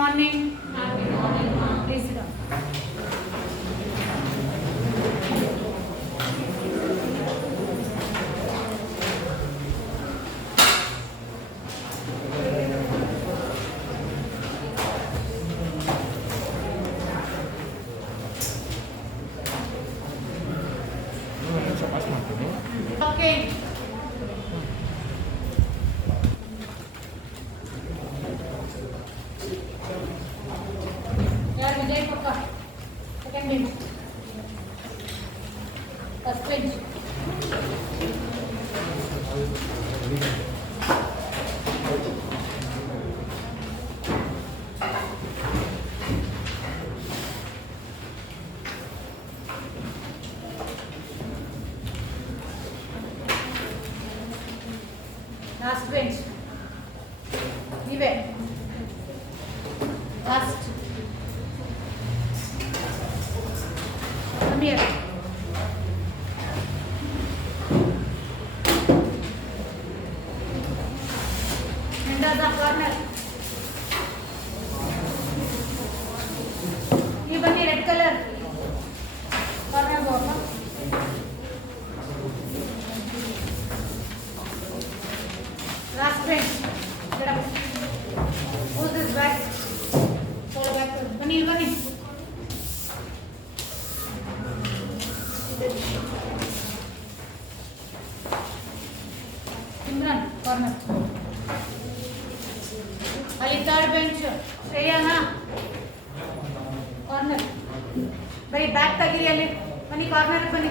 morning. Happy morning, ma'am. Please sit down. Okay. यार विजय पक्का second bench first bench last bench नीवे last come here enter the corner ये Bunny red colour corner go up last bench get up who's this back follow back Bunny Bunny Simran corner अली third bench Shreya ना corner बरी back तगिरी Ali बनी corner बनी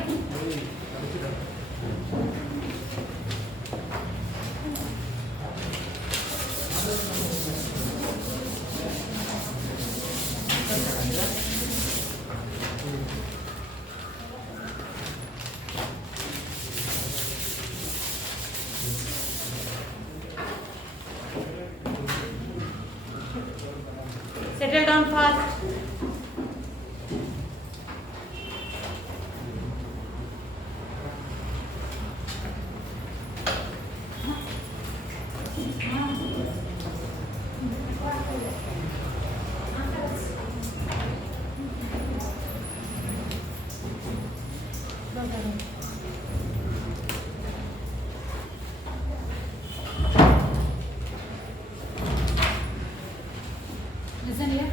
settle down fast listen here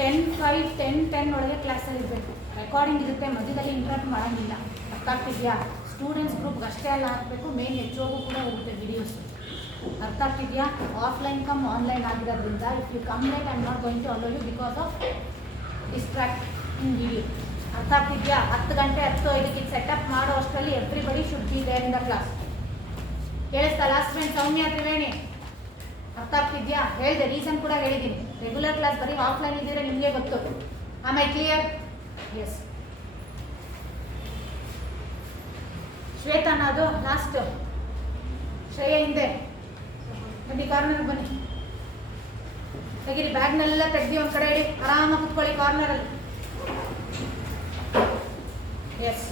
10 ಒಳಗೆ ಕ್ಲಾಸಲ್ಲಿ ಇರಬೇಕು recording ಇರುತ್ತೆ ಮಧ್ಯದಲ್ಲಿ ಇಂಟರಪ್ಟ್ ಮಾಡೋಂಗಿಲ್ಲ ಅರ್ಥ ಆಗ್ತಿದೆಯಾ ಸ್ಟೂಡೆಂಟ್ಸ್ ಗ್ರೂಪ್ಗೆ ಅಷ್ಟೇ ಅಲ್ಲ ಹಾಕಬೇಕು ಮೇನ್ ಹೆಚ್ಚೋಗೂ ಕೂಡ ಹೋಗುತ್ತೆ ವಿಡಿಯೋಸ್ ಅರ್ಥ ಆಗ್ತಿದೆಯಾ ಆಫ್ಲೈನ್ ಕಮ್ ಆನ್ಲೈನ್ ಆಗಿರೋದ್ರಿಂದ if you come late I am not going to allow you because of distract in video ಅರ್ಥ ಆಗ್ತಿದೆಯಾ 10 ಗಂಟೆ 10:05 ಸೆಟಪ್ ಮಾಡೋ ಅಷ್ಟರಲ್ಲಿ everybody should be there in the class ಕೇಳಿಸ್ತಾ ಲಾಸ್ಟ್ ಬೆಂಚ್ ಸೌಮ್ಯ ತ್ರಿವೇಣಿ ಅರ್ಥ ಆಗ್ತಿದ್ಯಾ ಹೇಳಿದೆ ರೀಸನ್ ಕೂಡ ಹೇಳಿದ್ದೀನಿ ರೆಗ್ಯುಲರ್ ಕ್ಲಾಸ್ ಬರೀ ಆಫ್ಲೈನ್ ಇದ್ದಿದ್ರೆ ನಿಮಗೆ ಗೊತ್ತು am I clear S Shweta ಅನ್ನೋದು ಲಾಸ್ಟ್ ಶ್ರೇಯ ಹಿಂದೆ ಬನ್ನಿ ಕಾರ್ನರ್ ಬನ್ನಿ ತೆಗೀರಿ ಬ್ಯಾಗ್ನೆಲ್ಲ ತೆಗ್ದು ಒಂದು ಕಡೆ ಇಡಿ ಆರಾಮಾಗಿ ಕುತ್ಕೊಳ್ಳಿ ಕಾರ್ನರಲ್ಲಿ yes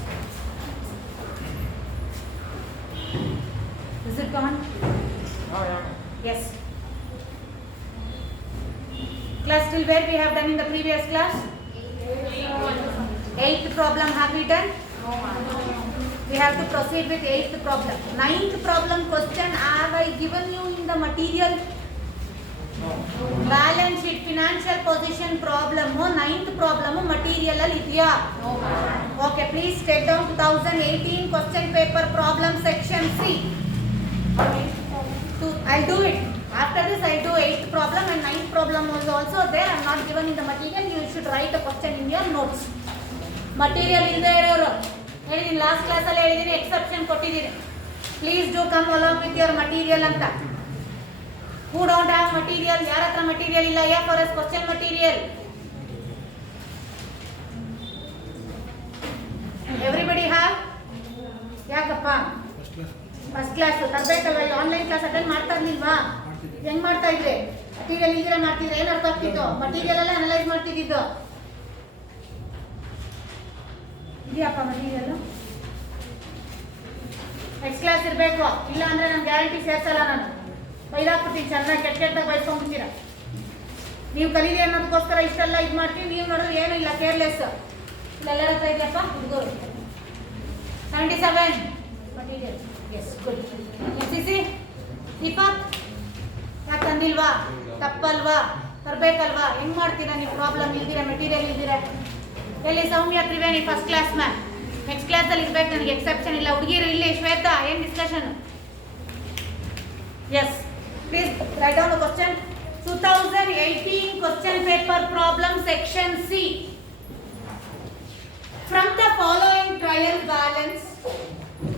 is it on yes class till where we have done in the previous class 8th problem have we done no we have to proceed with 8th problem 9th problem question have I given you in the material no balance sheet financial position problem 9th problem material ಅಲ್ಲಿ ಇದೆಯಾ no okay please take down 2018 question paper problem section C I'll do it after this. I do 8th problem and 9th problem was also there. I'm not given in the material. You should write a question in your notes. Material ilde iroru helidini last class alli helidini exception kottidini. Please do come along with your material anta. Who don't have material? Yar hatra material illa ya for us question material. Everybody have? Yakappa first class ತರಬೇಕಲ್ವ ಈ online class attend ಮಾಡ್ತಾ ಇರ್ಲಿಲ್ವಾ ಹೆಂಗ್ ಮಾಡ್ತಾ ಇದ್ರೆ material ಇಲ್ದಿರ ಮಾಡ್ತಿದ್ರೆ ಏನು ಅರ್ಥ ಆಗ್ತಿತ್ತು ಮಟೀರಿಯಲ್ ಅಲ್ಲೇ ಅನಲೈಸ್ ಮಾಡ್ತಿದ್ದು ಇದೆಯಪ್ಪ ಮಟೀರಿಯಲ್ ನೆಕ್ಸ್ಟ್ ಕ್ಲಾಸ್ ಇರಬೇಕು ಇಲ್ಲ ಅಂದ್ರೆ ನಾನು ಗ್ಯಾರಂಟಿ ಸೇರ್ಸಲ್ಲ ನಾನು ಬೈದಾಕ್ಬಿಡ್ತೀನಿ ಚೆನ್ನಾಗಿ ಕೆಟ್ಟ ಬೈಸ್ಕೊಂಡ್ಬಿಡ್ತೀರ. ನೀವು ಕಲೀರಿ ಅನ್ನೋದಕ್ಕೋಸ್ಕರ ಇಷ್ಟೆಲ್ಲ ಇದು ಮಾಡ್ತೀವಿ, ನೀವು ನೋಡಿದ್ರೆ ಏನೂ ಇಲ್ಲ, ಕೇರ್ಲೆಸ್. ಇಲ್ಲೆಲ್ಲರ ಹತ್ರ ಇದೆಯಪ್ಪ ಹುಡುಗರು. 77 material. Yes good. MCC Deepak ಯಾಕೆ ತಂದಿಲ್ವಾ? ತಪ್ಪಲ್ವಾ? ತರಬೇಕಲ್ವಾ? ಹೆಂಗೆ ಮಾಡ್ತೀರಾ ನೀವು? ಪ್ರಾಬ್ಲಮ್ ಇಲ್ದಿರ, ಮೆಟೀರಿಯಲ್ ಇಲ್ದಿರ. ಎಲ್ಲಿ Soumya Triveni first class ma'am, next ಕ್ಲಾಸಲ್ಲಿ ಇರ್ಬೇಕು, ನನಗೆ ಎಕ್ಸೆಪ್ಷನ್ ಇಲ್ಲ. ಹುಡುಗಿರು ಇಲ್ಲಿ ಶ್ವೇತಾ ಏನು discussion? Yes please write down the question. 2018 question paper problem section C. From the following trial balance,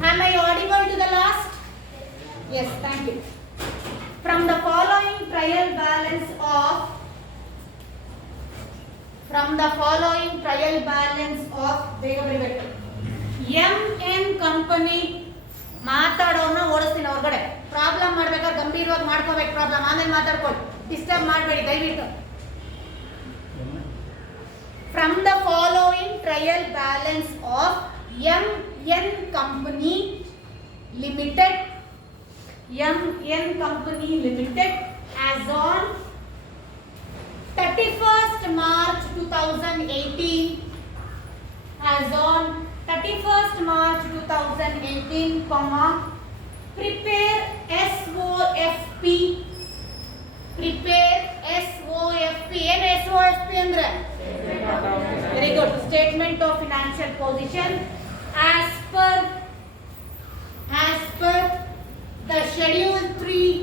am I audible to the last? Yes, thank you. From the following trial balance of MN company. ಮಾತಾಡೋನ ಓಡಿಸ್ತೀನಿ ಹೊರಗಡೆ. Problem ಮಾಡ್ಬೇಕಾದ್ರೆ ಗಂಭೀರವಾಗಿ ಮಾಡ್ಕೋಬೇಕು problem, ಆಮೇಲೆ ಮಾತಾಡ್ಕೊಳ್ಳಿ, disturb ಮಾಡಬೇಡಿ ದಯವಿಟ್ಟು. From the following trial balance of MN company limited as on 31st March 2018, as on 31st March 2018, prepare SOFP. ಏನು SOFP ಅಂದ್ರೆ? Very good. Statement of financial position as per the schedule 3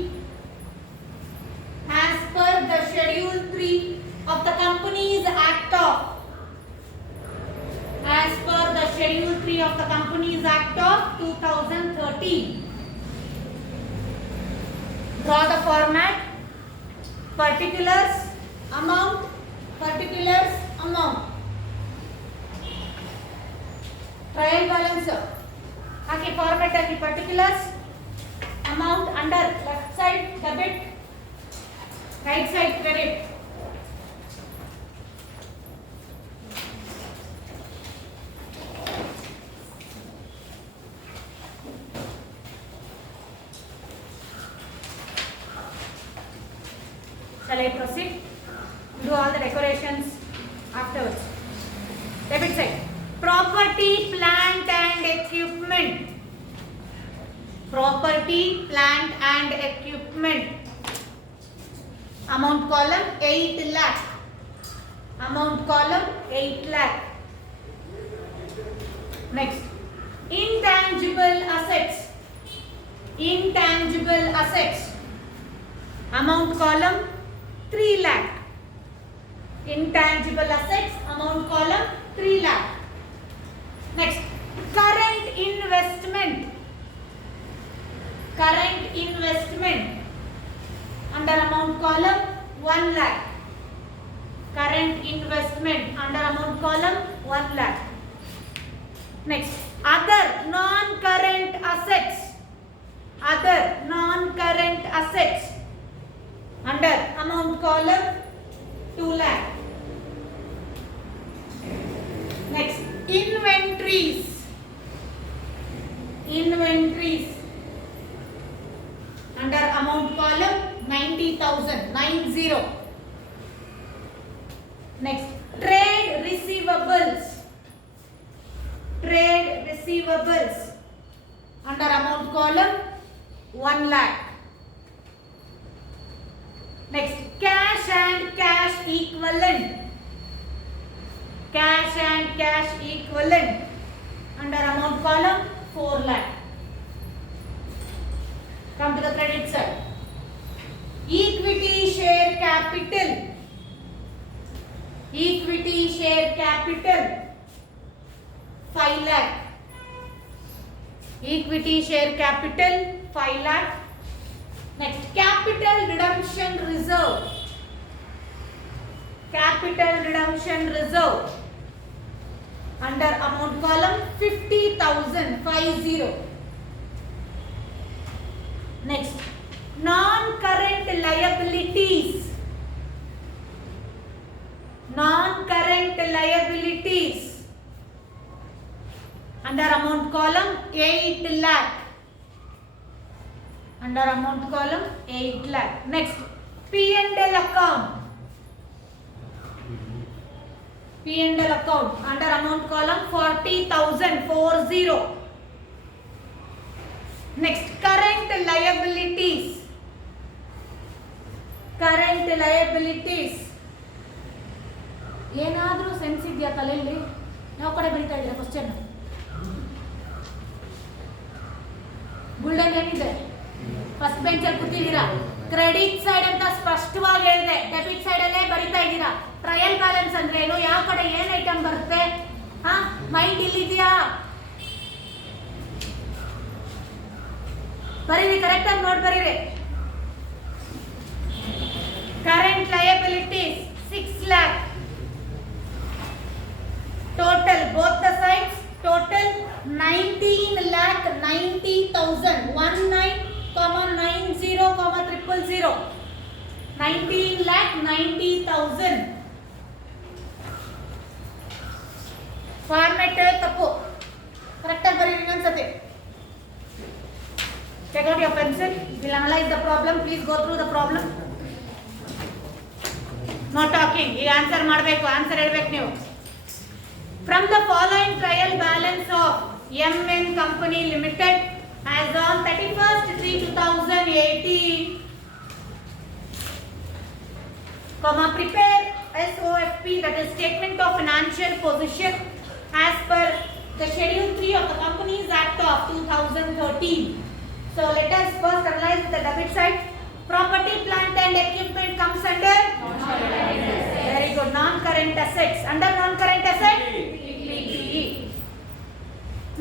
of the Companies Act of Schedule 3 of the Companies Act of 2013. Draw the format. Particulars amount. Trial balance. Hockey format ಆಗಿ particulars amount under left side debit, right side credit. Shall I proceed? Do all the decorations afterwards. Debit side. Property, plant and equipment. Amount column 8 lakh. Next, intangible assets. Amount column 3 lakh. Intangible assets, amount column 3 lakh. Next, current investment under amount column 1 lakh. Current investment under amount column 1 lakh. Next, other non-current assets under amount column 2 lakh. Next, inventories under amount column 90,000, 90. Next, trade receivables under amount column 1 lakh. Next, cash and cash equivalent under amount column 4 lakh. Come to the credit side. Equity share capital 5 lakh. Equity share capital 5 lakh. Next, capital redemption reserve under amount column 50,000, 50. Next, non-current liabilities under amount column 8 lakh. Under amount column 8 lakh. Next, P&L account. P&L account under amount column 40,040. Next, current liabilities. Current liabilities. ಏನಾದರೂ sense ಇದೆಯಾ ತಲೆಯಲ್ಲಿ? ಯಾವ ಕಡೆ ಬರೀತಾ ಇದ್ದೀರಾ question? ಬುಲ್ಡನ್ ಏನಿದೆ? First ಬೆಂಚಲ್ಲಿ ಕೂತಿದ್ದೀರಾ. Credit side ಅಂತ ಸ್ಪಷ್ಟವಾಗಿ ಹೇಳಿದೆ, ಡೆಬಿಟ್ ಸೈಡ್ ಅಲ್ಲೇ ಬರೀತಾ ಇದ್ದೀರಾ. ಟ್ರಯಲ್ ಬ್ಯಾಲೆನ್ಸ್ ಅಂದ್ರೆ ಏನು, ಯಾವ ಕಡೆ ಏನ್ ಐಟಮ್ ಬರುತ್ತೆ, ಮೈಂಡ್ ಇಲ್ಲಿದೆಯಾ? ಬರೀರಿ, ಕರೆಕ್ಟ್ ಆಗಿ ನೋಡಿ ಬರೀರಿ. Current liabilities 6 lakh. Total both the sides total 19,90,000. 19,90,000. 19,90,000. Format ತಪ್ಪು, ಕರೆಕ್ಟ್ ಆಗಿ ಬರೀರಿ ಇನ್ನೊಂದ್ಸತಿ. Take out your pencil. We'll analyze the problem. Please go through the problem. No talking. ಈಗ ಆನ್ಸರ್ ಮಾಡಬೇಕು, ಆನ್ಸರ್ ಹೇಳ್ಬೇಕು ನೀವು. From the following trial balance of MN Company Limited as on 31st/3/2018, prepare SOFP, that is Statement of Financial Position, as per the Schedule 3 of the Companies Act of 2013. So let us first analyze the debit side. Property, plant and equipment comes under very good, non-current assets. Under non-current assets, PPE.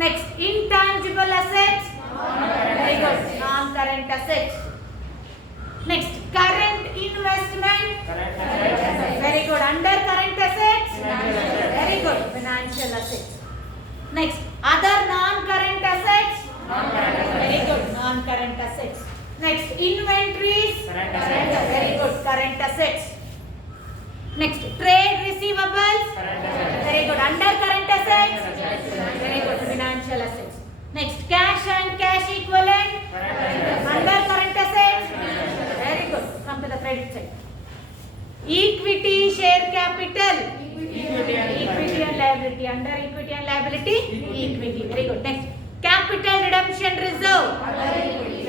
Next, intangible assets, very good, non-current assets. Next, current investment, very good, under current assets, very good, financial assets. Next, other non-current assets, very good, non-current assets. Next, inventories, very good, current assets. Next, trade receivables, very good, under current assets, very good, financial assets. Next, cash and cash equivalent, under current assets, very good. Come to the credit side. Equity, share capital, equity and liability, under equity and liability, equity, very good. Next, capital redemption reserve,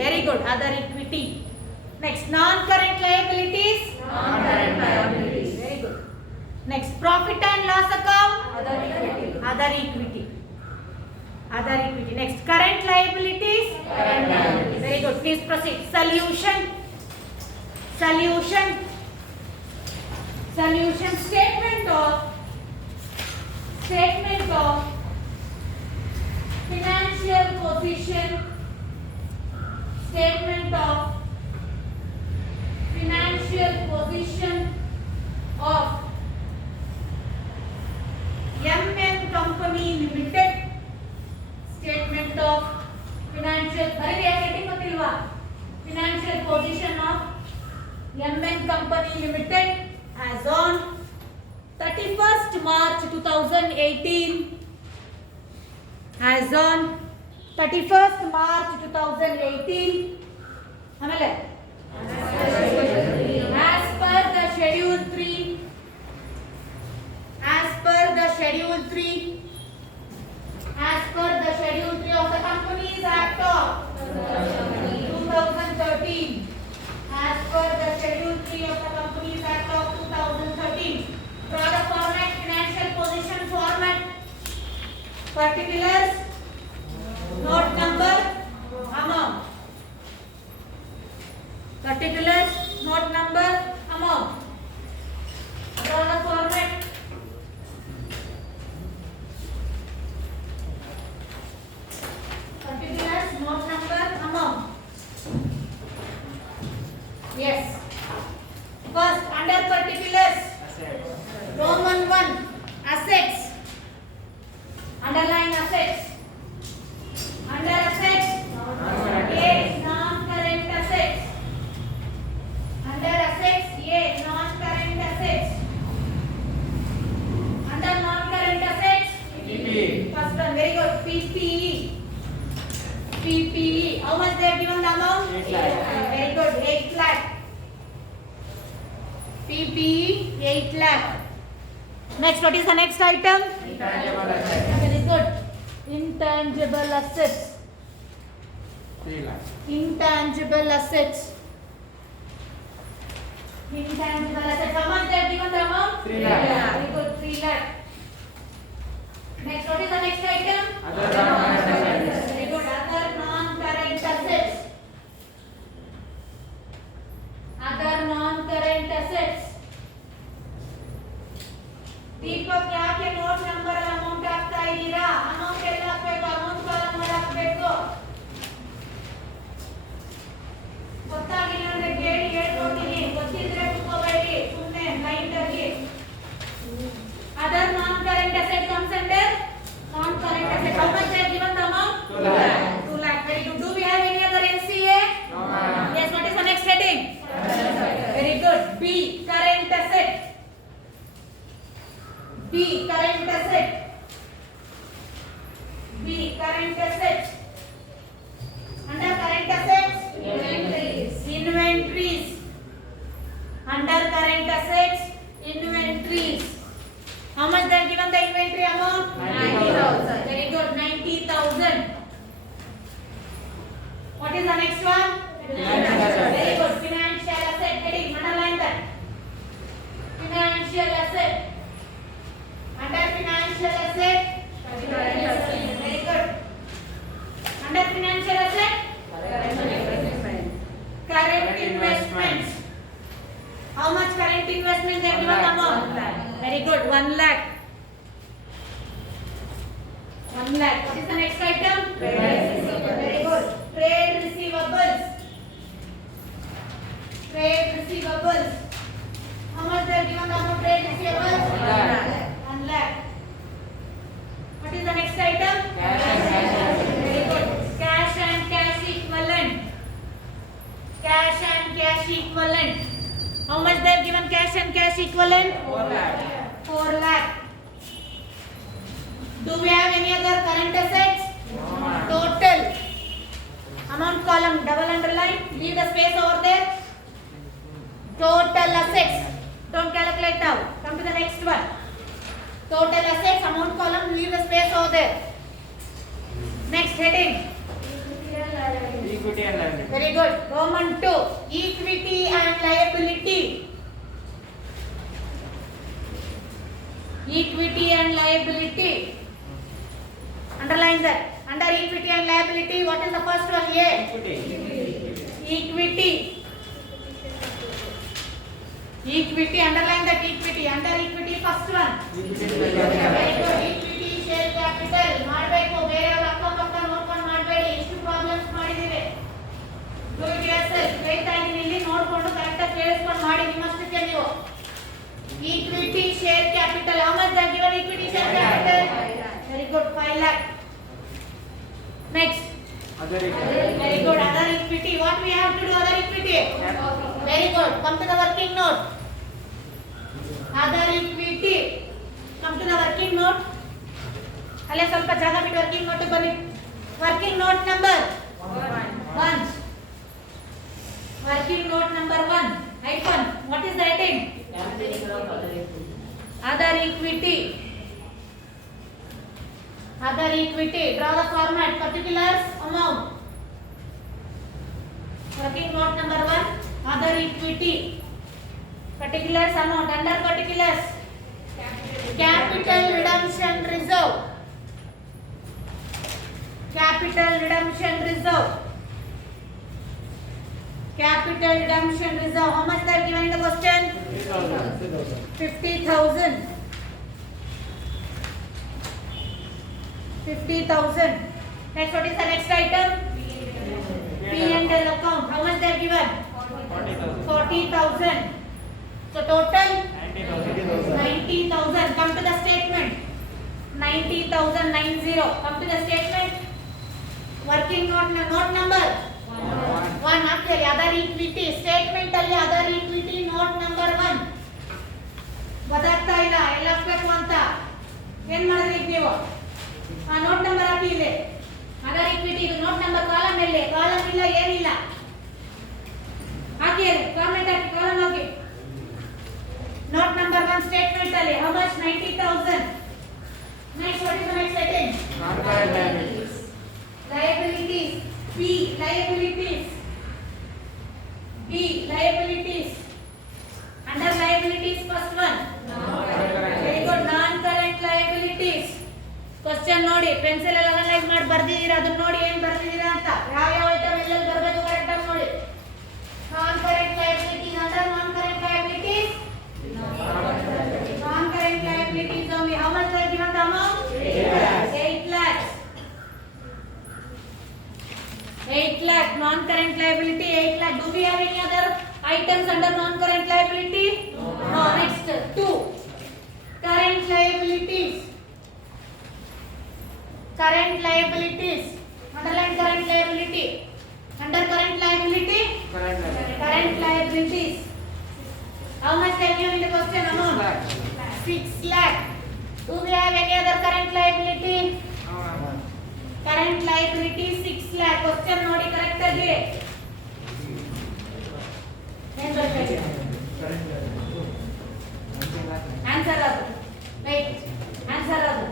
very good, other equity. Next, non-current liabilities, very good. Next, profit and loss account, other equity. Next, current liabilities, very good. Please proceed. Solution. Statement of financial position. Statement of financial position of MN Company Limited. Statement of financial, financial position of MN Company Limited as on 31st March 2018. As on 31st March 2018. ಆಮೇಲೆ as per the schedule 3, as per the schedule 3 of the Companies Act of 2013, as per the schedule 3 of the Companies Act of 2013. Draw the format, financial position format, particulars, note number, amount. Particulars, note number, amount. Draw the format. Particulars, note number, amount. Yes. First, under particulars, Roman 1, assets. Underline assets. How much they have given the amount? 8 lakh. Very good. 8 lakh. PPE 8 lakh. Next, what is the next item? Intangible assets. Very good. Intangible assets. 3 lakh. Intangible assets. Intangible assets. How much they have given the amount? 3 lakh. Very good. 3 lakh. Next, what is the next item? Other non-current assets. Very good. Other non-current assets. Other non-current assets. दीपक ಯಾಕೆ note number amount ಹಾಕ್ತಾ ಇದ್ದೀರಾ? Amount ಎಲ್ಲ ಹಾಕಬೇಕು, amount column ಮಾಡಿ ಹಾಕಬೇಕು. ಗೊತ್ತಾಗಿಲ್ಲ ಅಂದ್ರೆ ಕೇಳಿ ಹೇಳ್ಕೊಡ್ತೀನಿ, ಗೊತ್ತಿದ್ರೆ ಕುತ್ಕೋಬೇಡಿ, ಸುಮ್ಮನೆ ಲೈಟ್ ಆಗಿ. Other non current asset comes under non current asset. How much they given the amount? 2 lakh. 2 lakh. Very good. Do we have any other NCA? No, ma'am. Yes. What is the next heading? Very good. B, current asset. B, current asset. B, current asset. Under current assets? Inventories. Inventories. Under current assets? Inventories. How much they have given the inventory amount? 90,000. Very good. 90,000. What is the next one? Financial asset. Very good. Financial asset. Heading. Underline that. Financial asset. Under financial asset? Very good. Under financial asset? Current investments. How much current investment they have given the amount? 1 lakh. Very good. 1 lakh. 1 lakh. What is the next item? Very good. Trade receivables. Trade receivables. How much they have given the amount? Trade receivables? 1 lakh. 1 lakh. What is the next item? Cash and cash equivalent. Very good. Cash and cash equivalent. Cash and cash equivalent. How much they have given cash and cash equivalent? 4 lakh. 4 lakh. Do we have any other current assets? No, ma'am. Total. Amount column, double underline. Leave the space over there. Total assets. Don't calculate now. Come to the next one. Total assets, amount column, leave the space over there. Next heading. Equity and liability. Very good. Roman 2. Equity and liability. Equity and liability. Underline that. Under equity and liability, what is the first one? A. Equity. Equity. Equity. Underline that equity. Under equity, first one. Equity and Very liability. good. Equity, share capital. ಮಾಡಬೇಕು, ಬೇರೆಯವ್ರ ಅಕ್ಕಪಕ್ಕ ನೋಡ್ಕೊಂಡು ಮಾಡಬೇಡಿ. ಇಷ್ಟು problems ಮಾಡಿದಿವಿ. Do it yourself. ಹೇಳ್ತಾ ಇದ್ದೀನಿ ಇಲ್ಲಿ ನೋಡ್ಕೊಂಡು ಕರೆಕ್ಟ್ ಆಗಿ ಕೇಳಿಸ್ಕೊಂಡು ಮಾಡಿ ನಿಮ್ಮಷ್ಟಕ್ಕೆ ನೀವು. Equity, share capital. How much they have given equity, share capital? Very good. 5 lakh. Next. Other equity. Very good. Other equity. What we have to do other equity? Very good. Come to the working note. Other equity. Come to the working note. ಅಲ್ಲೇ ಸ್ವಲ್ಪ ಜಾಗ ಬಿಟ್ಟು working note ಬನ್ನಿ. Working note number 1. Working note number 1. Hyphen. What is the heading? Other equity. Other equity. Draw the format. Particulars, amount. Working note number 1. Other equity. Particulars, amount. Under particulars. Capital redemption reserve. Capital redemption reserve. Capital redemption reserve. How much they have given in the question? 50,000. 50,000. Next, what is the next item? P&L account. How much they have given? 40,000. So total 90,000. Come to the statement. 90,000 90. Come to the statement. Working note number 1. Actually, other equity statement ಅಲ್ಲಿ other equity note number 1. ಗೊತ್ತಾಗ್ತಾ ಇಲ್ಲ ಎಲ್ಲ ಹಾಕ್ಬೇಕು ಅಂತ ಏನ್ ಮಾಡಿದ್ರಿ ನೀವು? Note number ಹಾಕಿ ಇಲ್ಲಿ. ಅದರ್ ಈಕ್ವಿಟಿ ಇದು ನೋಟ್ ನಂಬರ್ ಕಾಲಮ್ ಎಲ್ಲಿ ಕಾಲಮ್ ಇಲ್ಲ ಏನಿಲ್ಲ ಹಾಕಿ ಫಾರ್ಮೆಟ್ ಹಾಕಿ ಕಾಲಮ್ ಹಾಕಿ ನೋಟ್ ನಂಬರ್ 1 ಸ್ಟೇಟ್ಮೆಂಟ್ ಅಲ್ಲಿ how much 90000 next what is the next item Non-current liabilities. liabilities b liabilities b liabilities under liabilities first one very good non current liabilities question ನೋಡಿ pencil ಎಲ್ಲ analyse ಮಾಡಿ ಬರ್ದಿದ್ದೀರಾ ಅದನ್ನ ನೋಡಿ ಏನು ಬರ್ದಿದ್ದೀರಾ ಅಂತ ಯಾವ ಯಾವ ಐಟಮ್ ಎಲ್ಲೆಲ್ಲಿ ಬರಬೇಕು ಕರೆಕ್ಟ್ ಆಗಿ ನೋಡಿ ನಾನ್ current liabilities under non current liabilities non current liabilities only how much are given the amount 8 lakhs 8 lakh non current liability 8 lakh do we have any other items under non current liability no next 2 current liabilities current liabilities underline current liability under current liability Current liability. current liabilities how much they give in the question amount 6 lakh do we have any other current liability current liability 6 lakh question nodi correct agi ಏನು ಬರ್ತಾ answer ಅದು right answer ಅದು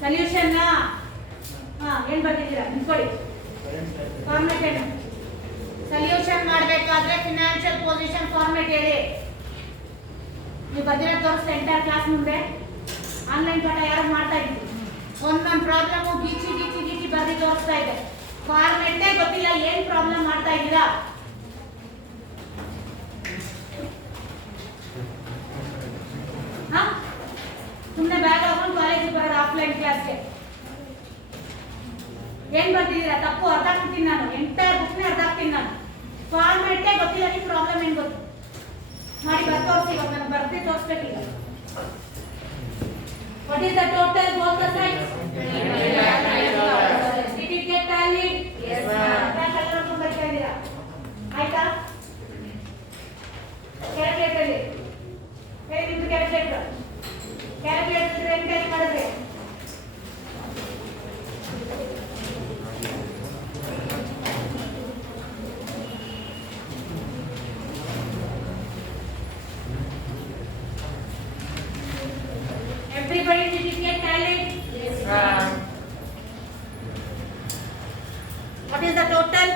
solution ಏನು ಬರ್ತಿದ್ದೀರಾ ನಿಂತ್ಕೊಳ್ಳಿ format ಏನು solution ಮಾಡಬೇಕಾದ್ರೆ financial position format ಹೇಳಿ ನೀವು ಬರ್ದಿರೋ ತೋರಿಸ್ತಾ ಎಂಟರ್ ಕ್ಲಾಸ್ ಮುಂದೆ ಆನ್ಲೈನ್ ಪಾಠ ಯಾರು ಮಾಡ್ತಾ ಇದ್ದೀವಿ ಒಂದೊಂದು ಪ್ರಾಬ್ಲಮ್ ಗೀಚಿ ಬರ್ದಿ ತೋರಿಸ್ತಾ ಇದೆ ಫಾರ್ಮೆಟ್ಟೇ ಗೊತ್ತಿಲ್ಲ ಏನು ಪ್ರಾಬ್ಲಮ್ ಮಾಡ್ತಾ ಇದ್ದೀರಾ ಸುಮ್ಮನೆ ಬ್ಯಾಗ್ ಹಾಕೊಂಡು ಕಾಲೇಜಿಗೆ ಬರೋದು ಆಫ್ಲೈನ್ ಕ್ಲಾಸ್ಗೆ ಏನ್ ಬರ್ತಿದ್ದೀರಾ ತಪ್ಪು ಅರ್ಧ ಆಗ್ತೀನಿ ನಾನು ಎಂಟೈರ್ ಬುಕ್ನೇ ಅರ್ಧ ಆಗ್ತೀನಿ ನಾನು ಫಾರ್ಮೆಟ್ಟೇ ಗೊತ್ತಿಲ್ಲ ನಿಮ್ಮ ಪ್ರಾಬ್ಲಮ್ ಏನು ಗೊತ್ತು ಮಾಡಿ ತೋರಿಸಿ ಇವಾಗ ನಾನು ಬರ್ತಿ ತೋರಿಸ್ಬೇಕೀಗ what is the total both the sides did it get tallied yes ma'am ಕಲ್ಕೊಂಡು ಬರ್ತಾ ಇದ್ದೀರಾ ಆಯ್ತಾ ಕ್ಯಾಲ್ಕುಲೇಟರ್ ಹೇಳಿ ನಿಮ್ದು ಕ್ಯಾಲ್ಕುಲೇಟರ್ ಕ್ಯಾಲ್ಕುಲೇಟರ್ ಹೆಂಗೆ ಮಾಡಿದ್ರೆ everybody did it get tallied yes ma'am what is the total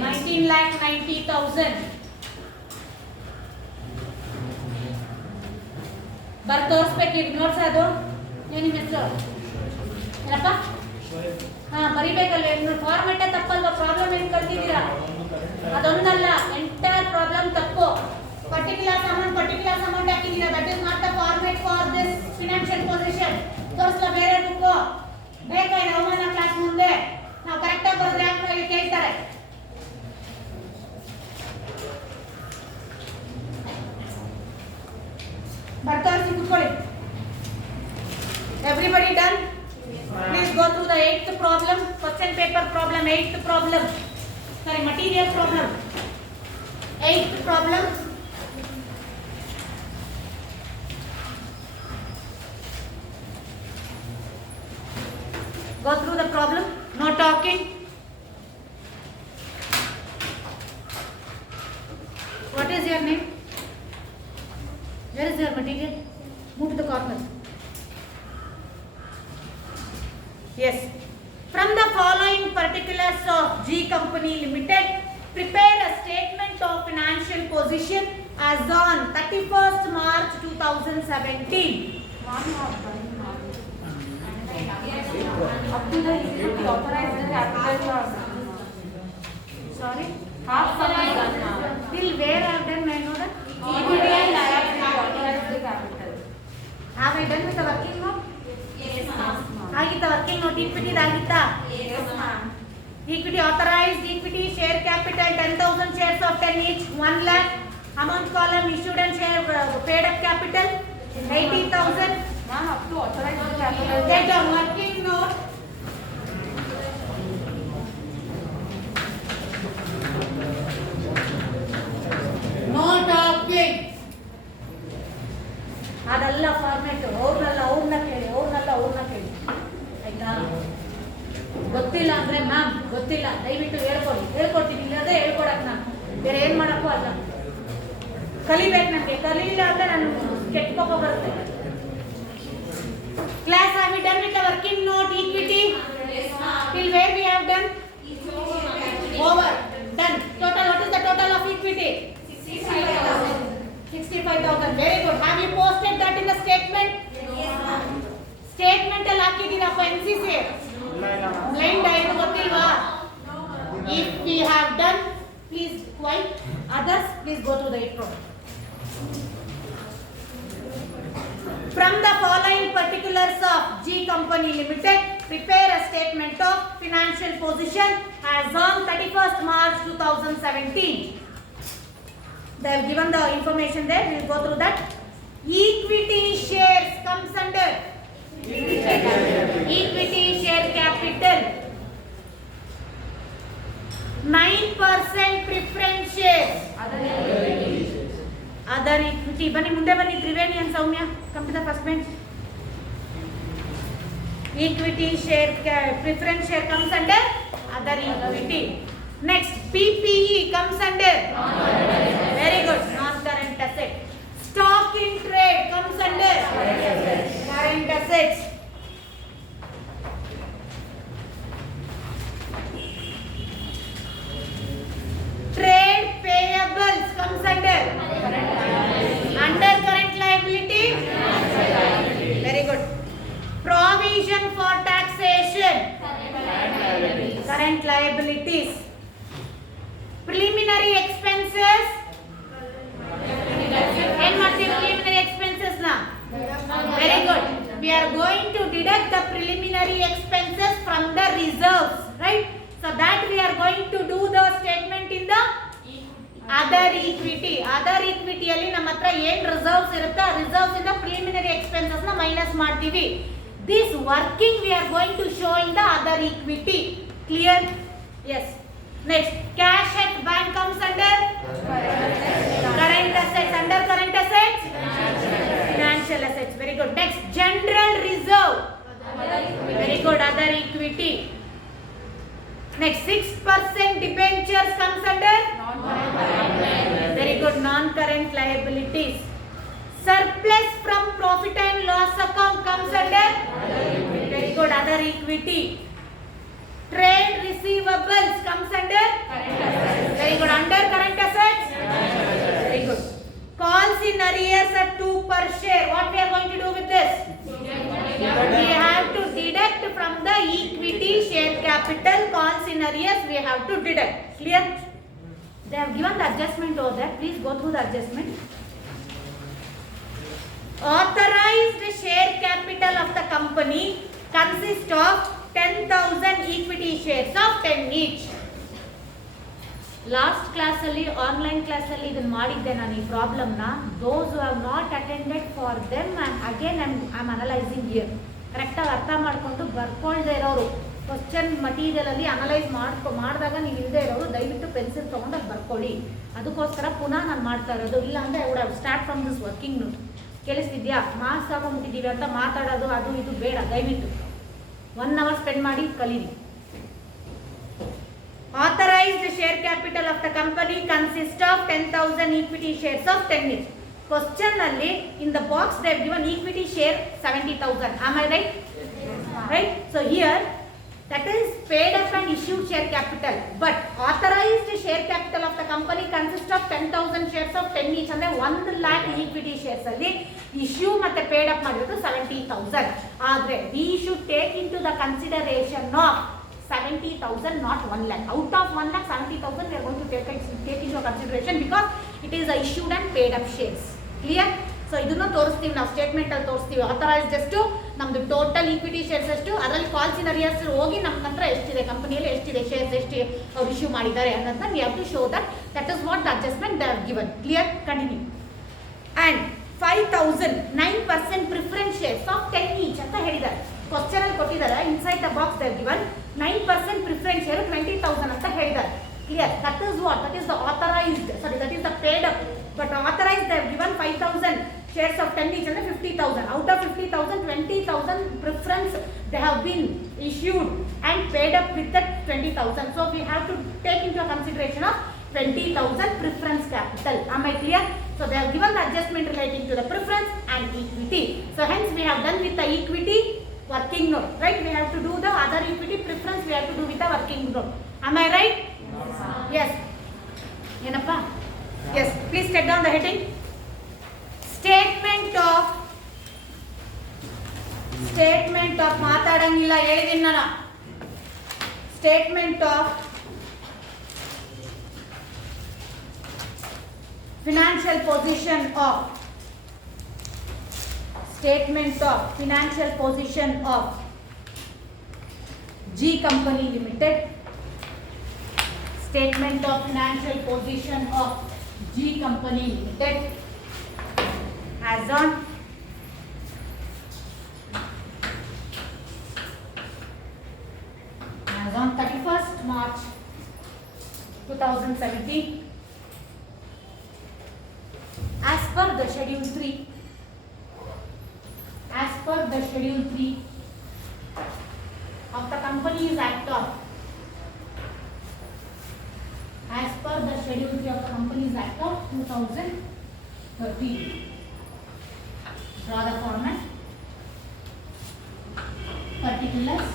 19,90,000 ಬರ್ ತೋರಿಸ್ಬೇಕು ಈಗ ನೋಟ್ಸ್ ಅದು ಏನು ನಿಮ್ಮ ಹೆಸರು ಏನಪ್ಪ ಬರಿಬೇಕಲ್ವ ಫಾರ್ಮೆಟೇ ತಪ್ಪಲ್ವಾ ಪ್ರಾಬ್ಲಮ್ ಏನು ಕಲ್ತಿದ್ದೀರಾ ಅದೊಂದಲ್ಲ ಎಂಟೈರ್ ಪ್ರಾಬ್ಲಮ್ ತಪ್ಪು ಪರ್ಟಿಕ್ಯುಲರ್ ಅಮೌಂಟ್ ಹಾಕಿದ್ದೀರಾ that is not the format for this financial position ತೋರಿಸ್ಲಾ ಬೇರೆ ಬುಕ್ಕು ಬೇಕಾ ಇದು ಅವಮಾನ ಕ್ಲಾಸ್ ಮುಂದೆ ನಾವು ಕರೆಕ್ಟಾಗಿ ಬರೆದ್ರೆ ಯಾಕೆ ಕೇಳ್ತಾರೆ ಬರ್ತಾರಿಸಿ ಕೂತ್ಕೊಳ್ಳಿ everybody done please go through the 8th problem question paper problem 8th problem sorry material problem 8th problem go through the problem no talking what is your name where is your material move to the corner yes from the following particulars of G Company Limited prepare a statement of financial position as on 31st March 2017 up to the authorized capital sorry half till where are them I know that equity and liability authorized capital have I done with the working note yes ma'am ಆಗಿತ್ತಾ working note equity ಆಗಿತ್ತಾ yes ma'am equity authorized equity share capital 10,000 shares of 10 each 1 lakh amount column issued and share paid up capital 80,000 ma'am up to authorized capital get a working note no talking ಅದಲ್ಲ format ಅವ್ರನ್ನೆಲ್ಲ ಕೇಳಿ ಆಯ್ತಾ? ಗೊತ್ತಿಲ್ಲ ಅಂದ್ರೆ ma'am ಗೊತ್ತಿಲ್ಲ ದಯವಿಟ್ಟು ಹೇಳ್ಕೊಡ್ತೀನಿ, ಇಲ್ಲದೆ ಹೇಳ್ಕೊಡಕ್ ನಾನು ಬೇರೆ ಏನ್ ಮಾಡಕ್ಕೂ ಅಲ್ಲ. ಕಲಿಬೇಕು, ನನಗೆ ಕಲಿಯಿಲ್ಲ ಅಂದ್ರೆ ನಾನು ಕೆಟ್ಟ ಕೋಪ ಬರುತ್ತೆ. Class, have we done with the working note equity? Yes, ma'am. Till where we have done? Over. Done. Total, what is the total of equity? 65,000. 65,000. Very good. Have you posted that in the statement? Yes, ma'am. Statement ಅಲ್ಲಿ ಹಾಕಿದ್ದೀರಪ್ಪ NCC? Blind ಏನು ಗೊತ್ತಿಲ್ವಾ? If we have done, please quiet. Others, please go to the intro. From the following particulars of G Company Limited, prepare a statement of financial position as on 31st March 2017. They have given the information there. We will go through that. Equity shares comes under equity share capital. 9% preference shares. Other equity. Bani munde bani Triveni and Soumya. Come to the first bench. Equity share preference share comes under other equity. Next, PPE comes under very good, non-current asset. Stock in trade comes under current assets. Trade payables comes under current liability. Very good. Provision for taxation, current liabilities. Preliminary expenses. Preliminary expenses na. Very good. We are going to deduct the preliminary expenses from the reserves, right? So that we are going to do the statement in the other equity. Other equity ಅಲ್ಲಿ ನಮ್ಮ ಹತ್ರ ಏನು reserves ಇರುತ್ತೆ, reserves ಇಂದ preliminary expenses ನ minus ಮಾಡ್ತೀವಿ. This working we are going to show in the other equity. Clear? Yes. Next, cash at bank comes under current assets. Under current assets, financial assets. Very good. Next, general reserve. Very good. Other equity. Next, 6% debentures comes under very good, non-current liabilities. Surplus from profit and loss account comes under very good, other equity. Trade receivables comes under very good, under current assets. Very good. Calls in arrears at 2 per share. What we are going to do with this? We have to deduct from the equity share capital. Calls in arrears we have to deduct. Clear? They have given the adjustment over there. Please go through the adjustment. Authorized share capital of the company consists of 10,000 equity shares of 10 each. Last class ಅಲ್ಲಿ online class ಅಲ್ಲಿ ಇದನ್ನ ಮಾಡಿದ್ದೆ ನಾನು ಈ problem ನ. those who have not attended, for them I'm analyzing here. Correct ಆಗಿ ಅರ್ಥ ಮಾಡ್ಕೊಂಡು ಬರ್ಕೊಳ್ದೇ ಇರೋರು ಕ್ವಶನ್ ಮಟೀರಿಯಲ್ ಅಲ್ಲಿ ಅನಲೈಸ್ ಮಾಡಿದಾಗ ನೀವು ಇಲ್ಲದೆ ಇರೋರು ದಯವಿಟ್ಟು ಪೆನ್ಸಿಲ್ ತಗೊಂಡು ಅಲ್ಲಿ ಬರ್ಕೊಳ್ಳಿ. ಅದಕ್ಕೋಸ್ಕರ ಪುನಃ ನಾನು ಮಾಡ್ತಾ ಇರೋದು. ಇಲ್ಲ ಅಂದ್ರೆ I would have start from this working note. ಕೇಳಿಸ್ತಿದ್ಯಾ? ಮಾರ್ಕ್ಸ್ ತಗೊಂಡ್ಬಿಟ್ಟಿದ್ದೀವಿ ಅಂತ ಮಾತಾಡೋದು ಅದು ಇದು ಬೇಡ. ದಯವಿಟ್ಟು 1 hour ಸ್ಪೆಂಡ್ ಮಾಡಿ ಕಲೀರಿ. Authorized share capital of the company consists of 10,000 equity shares of 10 each. Question ಅಲ್ಲಿ in the box they have given equity share 70,000. Am I right? Right? So here that is paid up and issued share capital. But authorized share capital of the company consists of 10,000 shares of 10 each. ಅಂದ್ರೆ 1 lakh equity shares ಅಲ್ಲಿ issue ಮತ್ತೆ paid up ಮಾಡಿರೋದು 70,000. ಆದ್ರೆ we should take into the consideration of 70,000, not 1 lakh. Out of 1 lakh, 70,000 we are going to take into consideration because it is a issued and paid up shares. Clear? So ಇದನ್ನ ತೋರಿಸ್ತೀವಿ ನಾವು statement ಅಲ್ಲಿ ತೋರಿಸ್ತೀವಿ. Authorised ಎಷ್ಟು, ನಮ್ದು total equity shares ಎಷ್ಟು, ಅದರಲ್ಲಿ calls ಇನ್ arrears ಹೋಗಿ ನಮ್ಮ ಹತ್ರ ಎಷ್ಟಿದೆ, ಕಂಪನಿಯಲ್ಲಿ ಎಷ್ಟಿದೆ ಶೇರ್ಸ್, ಎಷ್ಟು ಅವ್ರು ಇಶ್ಯೂ ಮಾಡಿದ್ದಾರೆ ಅನ್ನೋದನ್ನ we have to show that is what the adjustment they have given. Clear? Continue. And 5,000 9% preference shares of 10 each ಅಂತ ಹೇಳಿದ್ದಾರೆ. ಕ್ವಶನ್ ಅಲ್ಲಿ ಕೊಟ್ಟಿದ್ದಾರೆ. Inside the box they have given 9% preference share 20,000 ಅಂತ ಹೇಳಿದ್ದಾರೆ. Clear? That is what? That is the authorized. Sorry, that is the paid up. But authorized they have given 5,000 shares of 10 each and 50,000. Out of 50,000, 20,000 preference they have been issued and paid up with that 20,000. So we have to take into consideration of 20,000 preference capital. Am I clear? So they have given the adjustment relating to the preference and equity. So hence we have done with the equity working note, right? We have to do the other equity preference. We have to do with the working note. Am I right? Yes. Yenappa? Yes. Please take down the heading. Statement of ಮಾತಾಡಂಗಿಲ್ಲ ಹೇಳಿದ್ದೀನಿ ನಾನು. Statement of financial position of G Company Limited. Statement of financial position of G Company Limited as on as on 31st March 2017 as per the schedule 3 of the Companies Act of as per the schedule 3 of the Companies Act of 2013. Draw the format. Particulars,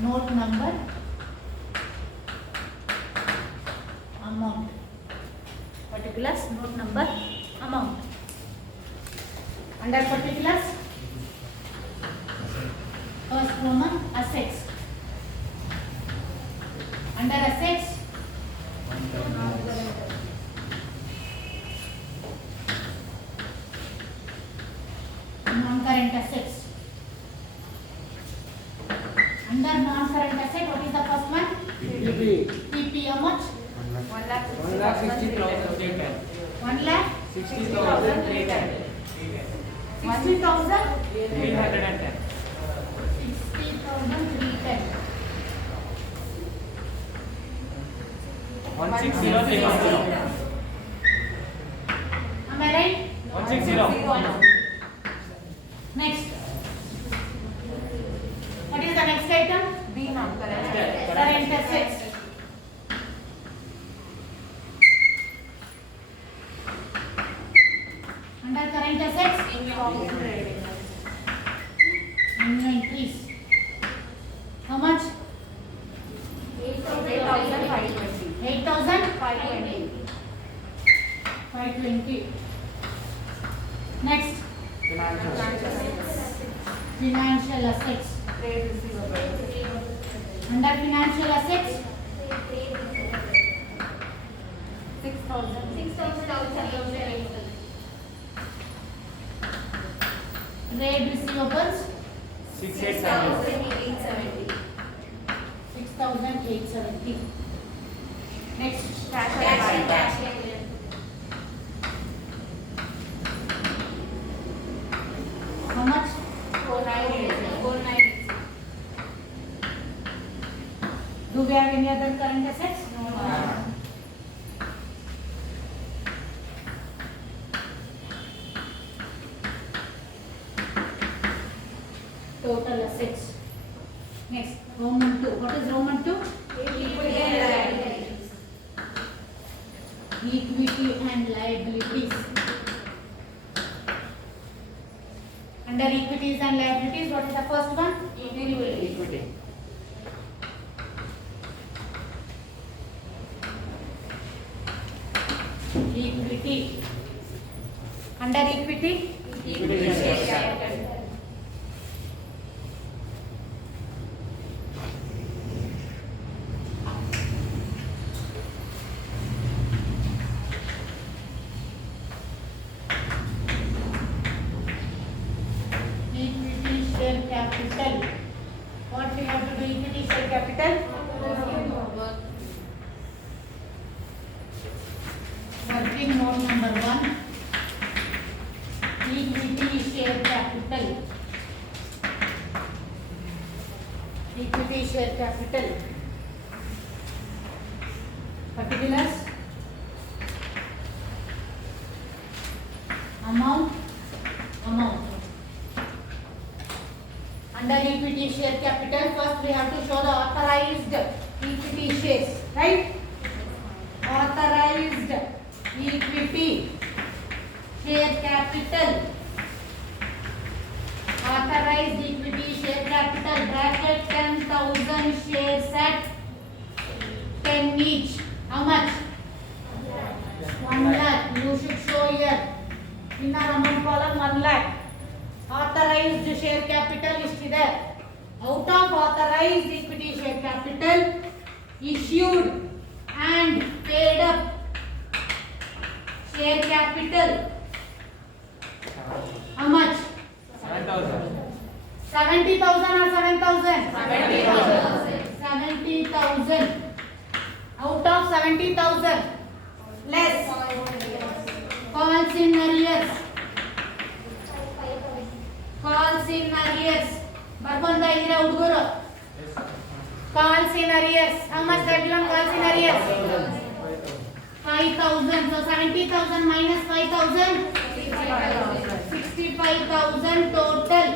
note number, amount. Particulars, note number, amount. Under particulars, first Roman, assets. Under assets, non-current assets. Under non-current asset, what is the first one? PP. How much? 1,60,310. 1,60,310. 60,310. 160,310. Am I right? 160. Next. What is the next item? B non-current. Current assets. Under current assets, inventories. How much? 8,520. 8,520. Next, financial assets. Trade receivables. Under financial assets, 6,000. trade receivables, 6,870. 6,870. Next, Cash and Cash. how much? 4,980. Do we have any other current assets? No. Total assets. Next, Roman 2. What is Roman 2? Equity and liabilities. Under equities and liabilities, what is the first one? Equity. Equity. Under equity, Equity share capital. equity share capital. What we have to do? Equity share capital. Working note number 1. Equity share capital. Equity share capital. Particulars. Amount. Under equity share capital, first we have to show the authorized equity shares, right? Authorized equity share capital. Authorized equity share capital bracket 10,000 shares at 10 each. How much? 1 lakh. You should show here. In our amount column 1 lakh. Authorized share capital is there. Out of authorized equity share capital issued and paid up share capital. How much? 7,000. 70,000 or 7,000? 70,000. 70,000. Out of 70,000 less calls in arrears. Calls in arrears. ಬರ್ಕೊಂತ ಇದ್ದೀರಾ ಹುಡುಗರು? Calls in arrears. How much they have given calls in arrears? 5,000. So 70,000 minus 5,000? 65,000 total.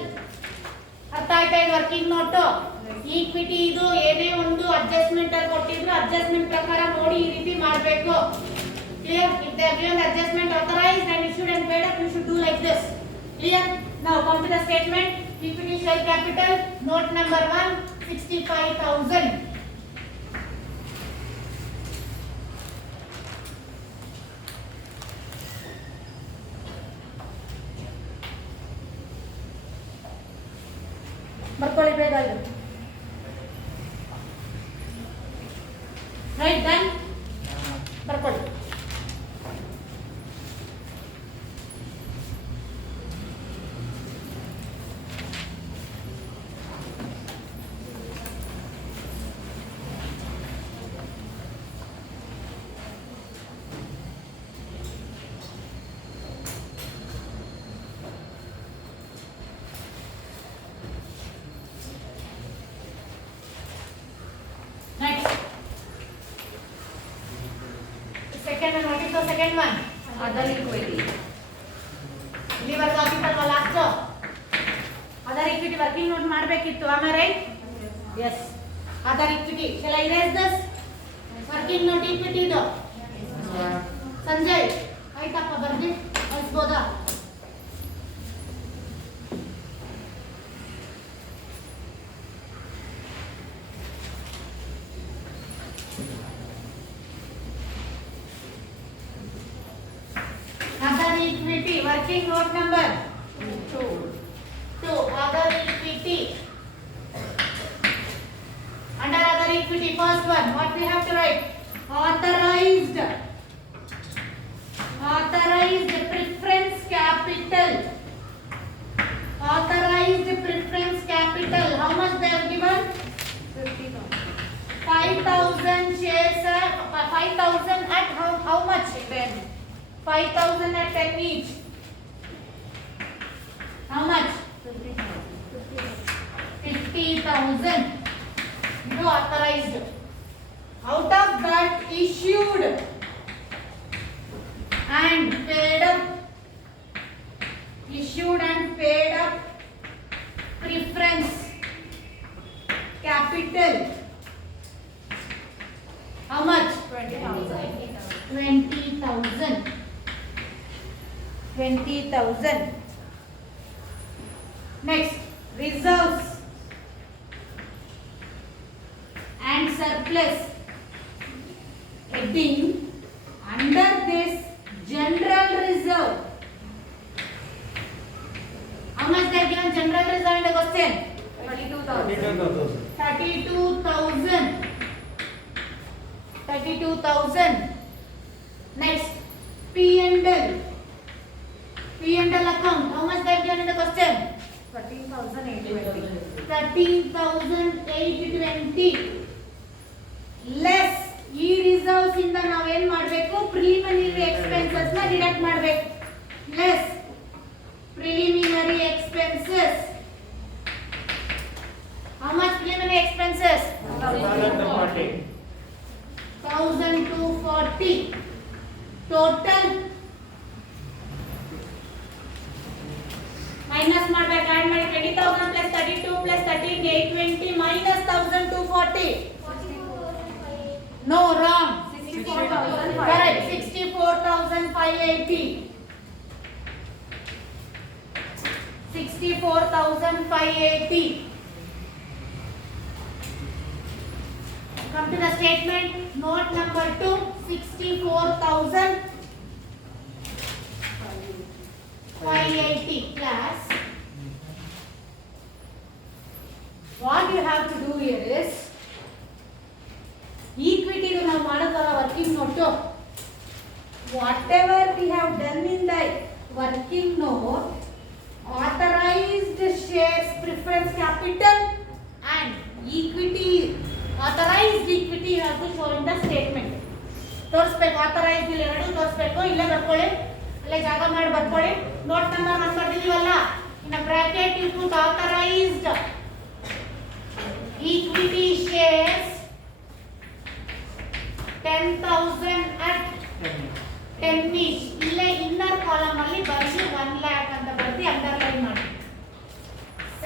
ಅರ್ಥ ಆಯ್ತಾ ಇದು working note? Equity ಇದು ಏನೇ ಒಂದು adjustment ಅಲ್ಲಿ ಕೊಟ್ಟಿದ್ರು ಅಡ್ಜಸ್ಟ್ಮೆಂಟ್ ಪ್ರಕಾರ ನೋಡಿ ಈ ರೀತಿ ಮಾಡಬೇಕು. Clear? If they have given the adjustment authorized and issued and paid up, you should do like this. Clear? Now come to the statement. Equity share capital, note number 1, 65,000. ಬರ್ಕೊಳ್ಳಿ ಬೇಗ ಇದು. Right, done? ಬರ್ಕೊಳ್ಳಿ. Next. Second one, what is the second one? Other equity. Liver capital last. Other equity working note ಮಾಡಬೇಕಿತ್ತು. Am I right? Yes. Other equity. Shall I erase this? Working note equity ಇದು. ಸಂಜಯ್ ಆಯ್ತಪ್ಪ ಬರ್ದಿ ಕಳಿಸ್ಬೋದಾ? Other equity working note number 2. Other equity. Under other equity, first one, what we have to write? Authorized preference capital. Authorized preference capital. How much they have given? 5,000 shares. 5,000 at how much? 10. 5,000 at 10 each. How much? 50,000. No authorized. Out of that issued and paid up. Issued and paid up preference capital. How much? 20,000. 20,000. 20,000. Next, reserves and surplus. Heading under this general reserve. How much they have given general reserve in the question? 32,000. 32,000. 32,000. Next, P&L. P&L account. How much they have given in the question? 13,820. 13,820. Less ಈ reserves ಇಂದ ನಾವು ಏನು ಮಾಡಬೇಕು? Preliminary expenses ನ deduct ಮಾಡಬೇಕು. Less preliminary expenses. How much preliminary expenses? 1,240. Total No, wrong. 64,580. Correct. 64,580. 64,580. Come to the statement. Note number 2. 64,580 plus. What you have to do here is equity to now model working note. Whatever we have done in the working note, authorized shares preference capital and equity, authorized equity you have to show in the statement. ತೋರಿಸ್ಬೇಕು authorized ಇಲ್ಲಿ ಎರಡು ತೋರಿಸ್ಬೇಕು. ಇಲ್ಲೇ ಬರ್ಕೊಳ್ಳಿ, ಇಲ್ಲೇ ಜಾಗ ಮಾಡಿ ಬರ್ಕೊಳ್ಳಿ. Note number 1 ಬರ್ದಿದೀವಲ್ಲ, in a bracket you put authorized equity shares 10,000 at 10 each. ಇಲ್ಲೇ ಇನ್ನರ್ ಕಾಲಮ್ ಅಲ್ಲಿ ಬರೆಸಿ 1 lakh ಅಂತ ಬರ್ದಿ ಅಂಡರ್ಲೈನ್ ಮಾಡಿ.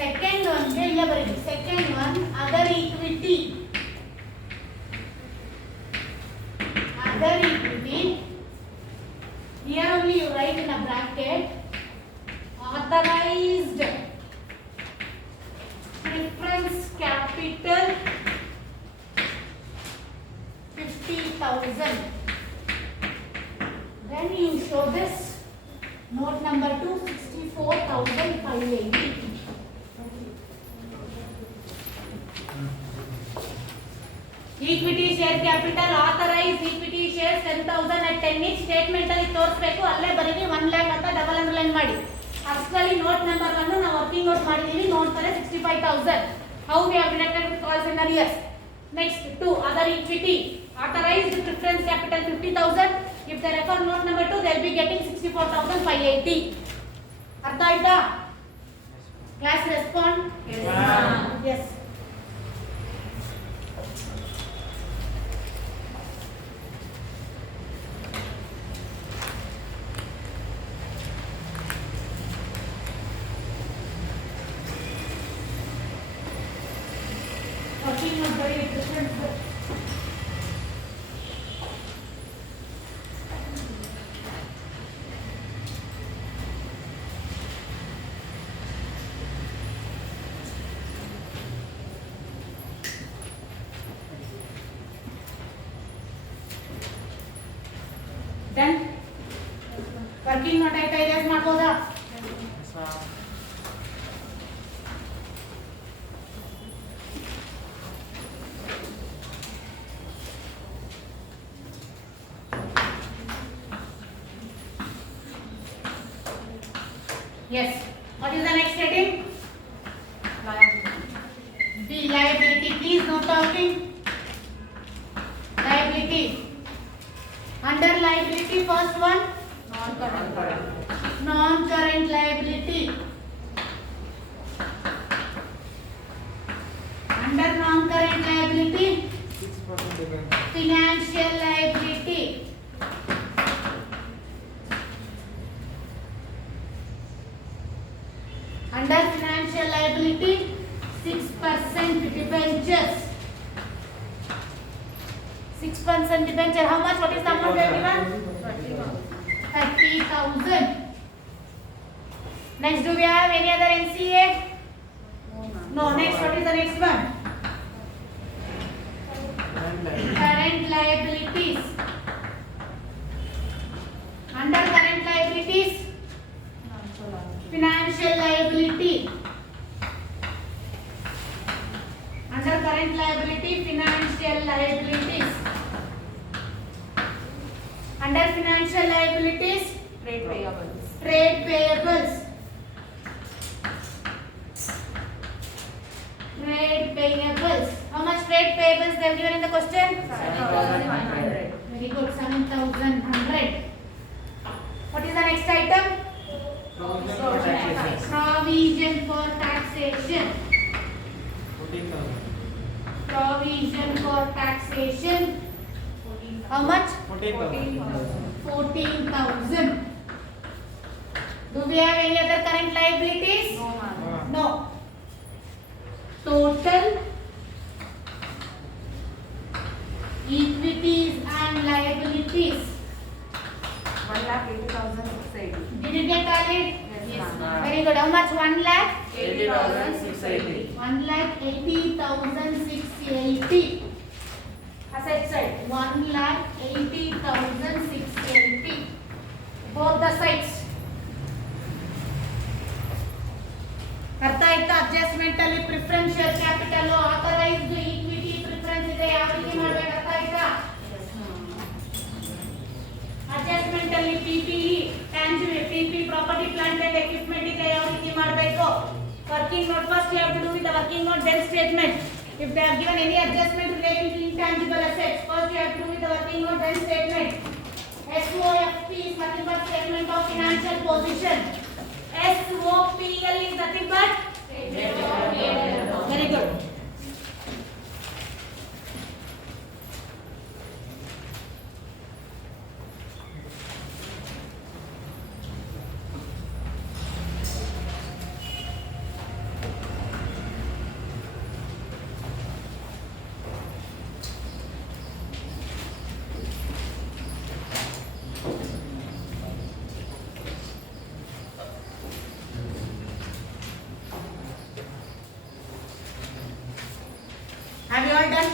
ಸೆಕೆಂಡ್ ಒನ್ ಇಲ್ಲೇ ಬರೀರಿ. Second one other equity. Other equity, here only you write in a bracket authorized preference capital 50,000. Then you show this note number 2, 64,580. Equity share capital authorized equity shares 10,000 at 10 each. Statement ಅಲ್ಲಿ ತೋರಿಸಬೇಕು. ಅಲ್ಲೇ ಬರೀರಿ 1 lakh ಅಂತ double underline ಮಾಡಿ. ಅಷ್ಟರಲ್ಲಿ note number 1 ನಾವು working note ಮಾಡಿದೀವಿ. Note ತಾರೆ 65,000. How we have deducted with calls and arrears. Next 2 other equity authorized preference capital 50,000. If they refer note number 2 they will be getting 64,580. ಅರ್ಥ ಆಯ್ತಾ? Class respond? Yes, ma'am. Yes. Working on very different. Then working note ಆಯ್ತಾ? Erase ಮಾಡ್ಬೋದಾ? Yes. What is the next heading? B. Liability. Please no talking. Liability. Under liability, first one. Non-current liability. Under non-current liability, financial liability. Under financial liability, 6% debentures. 6% debenture. How much? What is the amount everyone? 30,000. Next, do we have any other NCA? No. Next, what is the next one? Current liabilities. Under current liabilities, financial liability. Under current liability, financial liabilities. Under financial liabilities, Trade payables. trade payables. Trade payables. How much trade payables they have given in the question? 7,100. Very good, 7,100. What is the next item? Provision for taxation. Provision for taxation. How much? 14,000. Do we have any other current liabilities? No, ma'am. No. Total equity liabilities. 1,80,680. Did you get all it? Yes, ma'am. Very good. How much? 1 lakh? 80,680. 1,80,680. Asset side. 1,80,680. Both the sides. ಅರ್ಥ ಆಯ್ತಾ? Adjustment ಅಲ್ಲಿ preferential capital, authorised equity preference ಇದೆ, ಯಾವ ರೀತಿ ಮಾಡ್ಬೇಕು ಅರ್ಥ ಆಯ್ತಾ? Adjustment ಅಲ್ಲಿ PPE tangible PP property plant and equipment ಇದೆ, ಯಾವ ರೀತಿ ಮಾಡಬೇಕು? Working note first you have to do with the working note then statement. If they have given any adjustment relating to intangible assets, first you have to do with the working note then statement. SOFP is nothing but statement of financial position. SOPL is nothing but very good. Have you all done?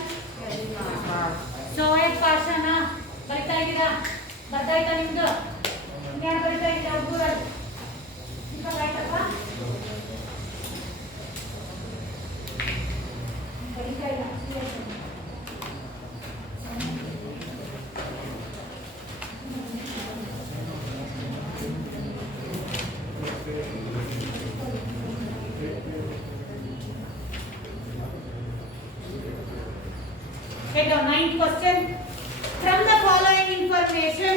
So it ಪಾರ್ಶನ ಬರಿತಾ ಇದ್ದೀರಾ? ಬರ್ದಾಯ್ತಾ ನಿಮ್ದು? ಇನ್ಯಾರು ಬರಿತಾ ಇದ್ದೀರಾ ಹುಡುಗರು? ದೀಪಕ್ ಆಯ್ತಪ್ಪ? ಬರಿತಾ ಇಲ್ಲ. Okay, the ninth question. From the following information,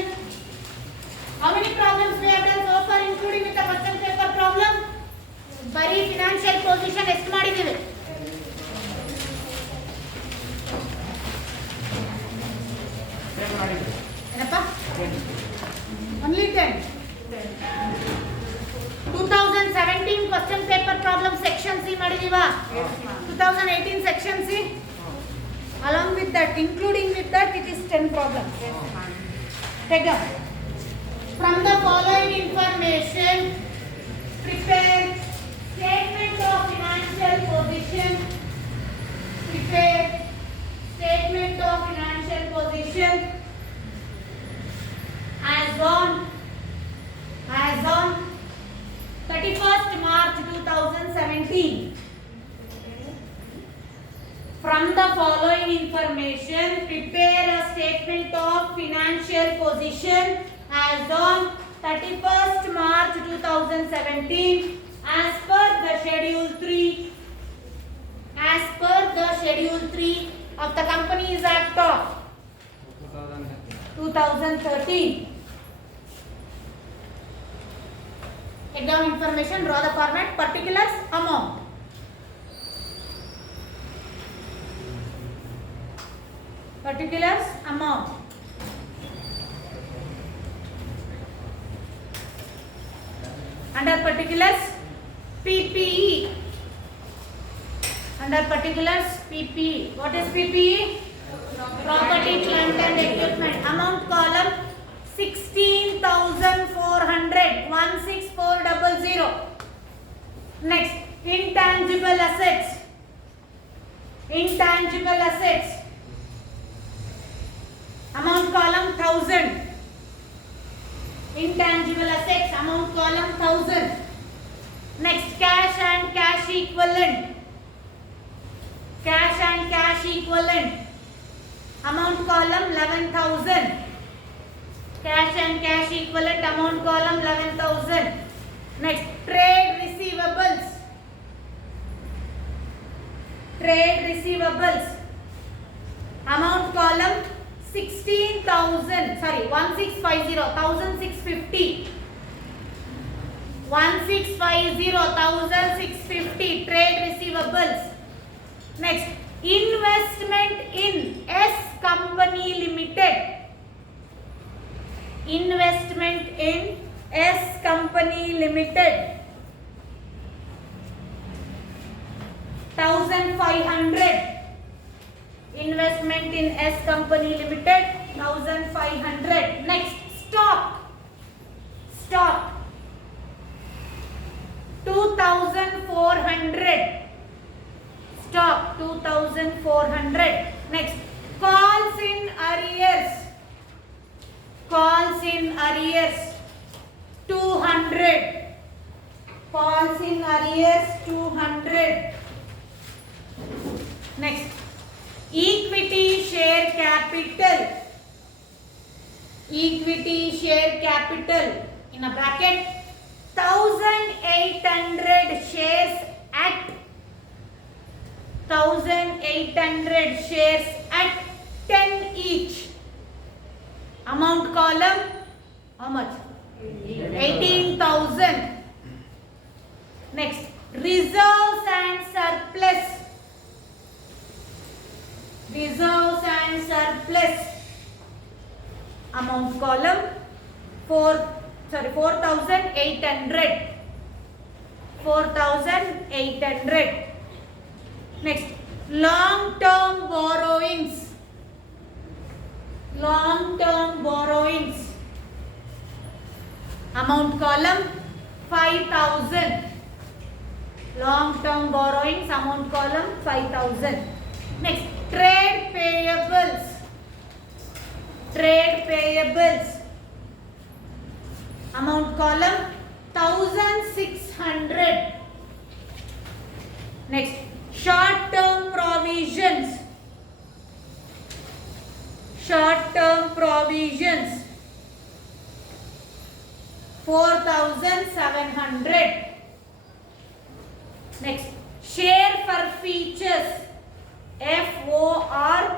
how many problems we have done so far, including with the question paper problem? ಬರೀ ಫಿನಾನ್ಷಿಯಲ್ ಪೊಸಿಷನ್ ಎಷ್ಟು ಮಾಡಿದ್ದೀವಿ? ಏನಪ್ಪ? Only 10. 2017 question paper problem section C ಮಾಡಿದೀವಾ? 2018 section C? Along with that, including with that, it is 10 problems. Take up. From the following information, prepare statement of financial position. Prepare statement of financial position as on 31st March 2017. From the following information, prepare a statement of financial position as on 31st March 2017 as per the Schedule 3. As per the Schedule 3 of the Companies Act of 2013. Take down information, draw the format, particulars, amount. Particulars, amount. Under particulars, PPE. Under particulars, PPE. What is PPE? Property, plant and equipment. Amount column 16,400. 16400. Next, intangible assets. Intangible assets. Amount column 1000. Intangible assets, amount column 1000. Next, cash and cash equivalent. Cash and cash equivalent. Amount column 11,000. Cash and cash equivalent, amount column 11,000. Next, trade receivables. Trade receivables. Amount column 16,000, sorry, 1650, 1,650. 1650, 1,650 trade receivables. Next, investment in S Company Limited. Investment in S Company Limited. 1,500. Investment in S Company Limited 1,500. Next, stock. 2,400. Stock 2,400. Next, calls in arrears. 200. Calls in arrears 200. Next, equity share capital. In a bracket, 1,800 shares at 10 each. Amount column, how much? 18,000. Next, reserves and surplus. Amount column 4,800. 4,800. Next, long-term borrowings. Amount column 5,000. Long-term borrowings amount column 5,000. Next, trade payables. Amount column 1,600. Next, short-term provisions. 4,700. Next, share forfeitures. FORFEITURES.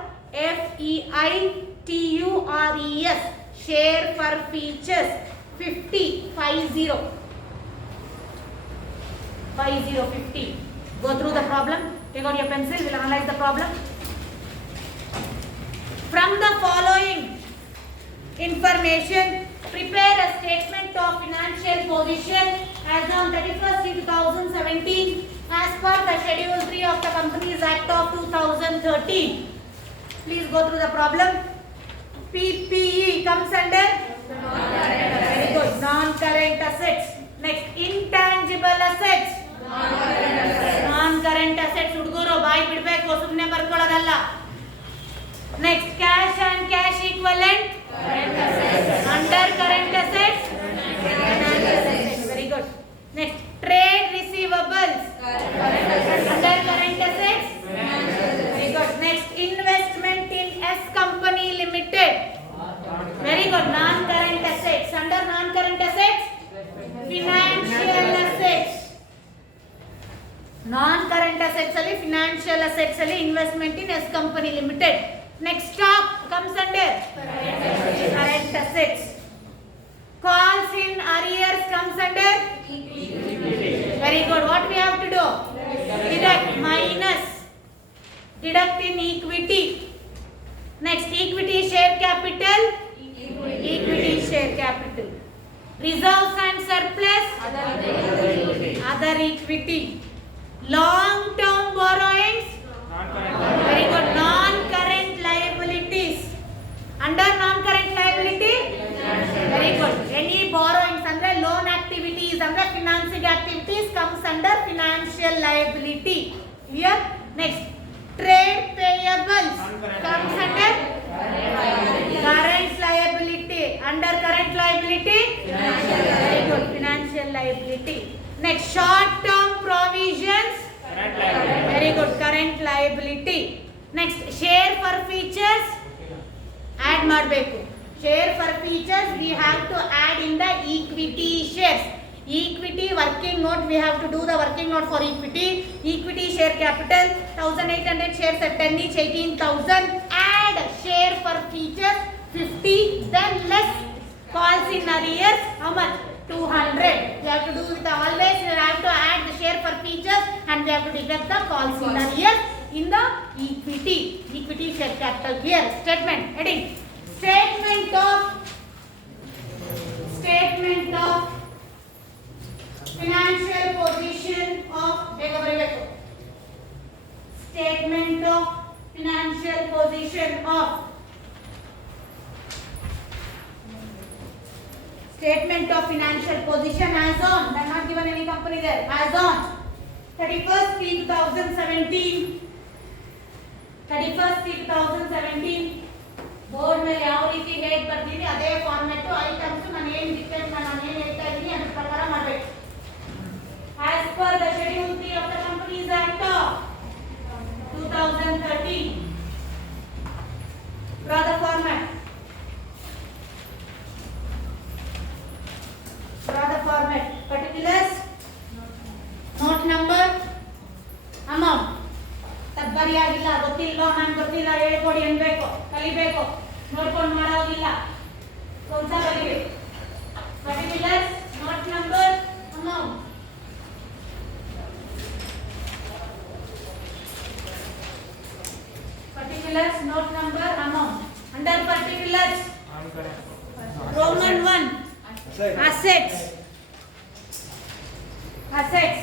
Share forfeitures 50. Go through the problem. Take out your pencil. We'll analyze the problem. From the following information, prepare a statement of financial position as on 31st 2017 as per the Schedule 3 of the Companies Act of 2013. Please go through the problem. PPE comes under very good, non-current assets. Next, intangible assets. Non-current assets ಹುಡುಗರು ಬಾಯಿ ಬಿಡಬೇಕು, ಸುಮ್ಮನೆ ಬರ್ಕೊಳ್ಳೋದಲ್ಲ. Next, cash and cash equivalent. Under current assets. Very good. Next, trade receivables. Under current assets. Very good. Next, investment in S Company Limited. Very good. Non-current assets. Under non-current assets, financial assets. Non-current assets ಅಲ್ಲಿ financial assets ಅಲ್ಲಿ investment in S Company Limited. Next, stock comes under current assets. Calls in arrears comes under very good. What we have to do? Deduct in equity. Next, equity share capital. Reserves and surplus. Other equity. Long-term borrowings. Very good. Non-current liabilities. Under non-current liability. Very good. Any borrowings under loan activities, under financing activities comes under financial liability. Here. Next, trade payables comes under current liability. Under current liability. Very good. Financial liability. Next, short-term provisions. Very good. Current liability. Next, share forfeitures. Add ಮಾಡಬೇಕು. Share forfeitures we have to add in the equity shares. Equity working note, we have to do the working note for equity. Equity share capital 1,800 shares at 10 each, 18,000. Add share forfeitures 50. Then less calls in arrears. How much? 200. You have to do with always. You have to add the share forfeitures and we have to deduct the calls in arrears in the equity share capital. Here, statement heading. Statement of financial position of Statement of financial position as on. They are not given any company there. As on 31st 2017. 31st 2017. Board ಮೇಲೆ ಯಾವ ರೀತಿ ಹೇಗೆ ಬರ್ತೀನಿ ಅದೇ format items ನಾನು ಏನು dictate ನಾನು ಏನು ಹೇಳ್ತಾ ಇದ್ದೀನಿ ಅದರ ಪ್ರಕಾರ ಮಾಡಬೇಕು. As per the schedule 3 of the Companies Act 2013. Draw the format. Draw the format. Particulars. Note number. Amount. ತಬ್ಬರಿಯಾಗಿಲ್ಲ ಗೊತ್ತಿಲ್ಲೋ ನಾನು ಗೊತ್ತಿಲ್ಲ ಹೇಳ್ಕೊಡಿ ಅನ್ಬೇಕು ಕಲಿಬೇಕು ನೋಡ್ಕೊಂಡು ಮಾಡೋದಿಲ್ಲ ಸ್ವಲ್ಪ ಕಲಿಬೇಕು. Particulars note number amount. Particulars note number amount. Under particulars Roman 1 assets. Assets.